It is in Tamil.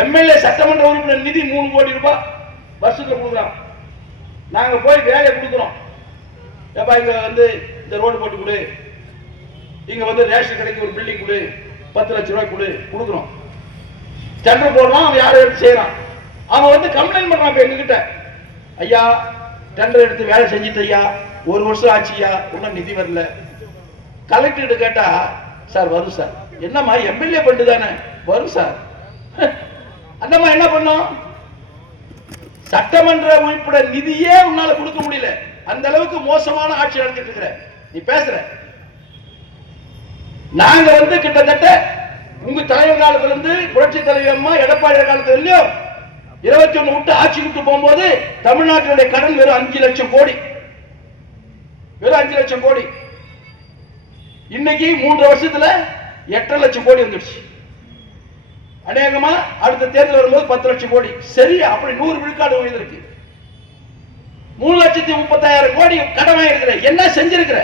எம்எல்ஏ சட்டமன்ற உறுப்பினர் நிதி 3 கோடி ரூபாய் வருஷத்துல கொடுக்குறோம். நாங்க போய் வேலை கொடுக்குறோம். ஏப்பா இங்க வந்து இந்த ரோடு போட்டு கொடு, இங்க வந்து ரேஷன் கடைக்கு ஒரு பில்டிங் கொடு, 10 லட்சம் ரூபாய் கொடுக்குறோம். டெண்டர் போடுறோம், அவன் யாரை எடுத்து செய்யறான். அவன் வந்து கம்ப்ளைண்ட் பண்றான் எங்ககிட்ட, ஐயா டெண்டர் எடுத்து வேலை செஞ்சுட்டு ஐயா 1 வருஷம் ஆச்சுயா ஒன்னும் நிதி வரல. கலெக்டர் கேட்டா சார் வரும் சார். என்னம்மா எம்எல்ஏ பண்ணிட்டு தானே வரும் சார். அந்தம்மா என்ன பண்ணும்? சட்டமன்ற உறுப்பினர் நிதியே உன்னால கொடுக்க முடியல. அந்த அளவுக்கு மோசமான ஆட்சி நடந்துட்டு இருக்கிற நீ பேசுற. நாங்க வந்து கிட்டத்தட்ட உங்க தலைவர் காலத்துல இருந்து புரட்சி தலைவர் அம்மா எடப்பாடி காலத்துல இல்லையோ 21 விட்டு ஆட்சி விட்டு போகும்போது தமிழ்நாட்டினுடைய கடன் வெறும் 5 லட்சம் கோடி. வெறும் 5 லட்சம் கோடி. இன்னைக்கு 3 வருஷத்துல 8 லட்சம் கோடி வந்துடுச்சு. அநேகமா அடுத்த தேர்தல் வரும்போது 10 லட்சம் கோடி. சரி, அப்படி 100 விழுக்காடு உயர்ந்திருக்கு. 3,30,30,000 கோடி கடமை இருக்கிற. என்ன செஞ்சிருக்கிற?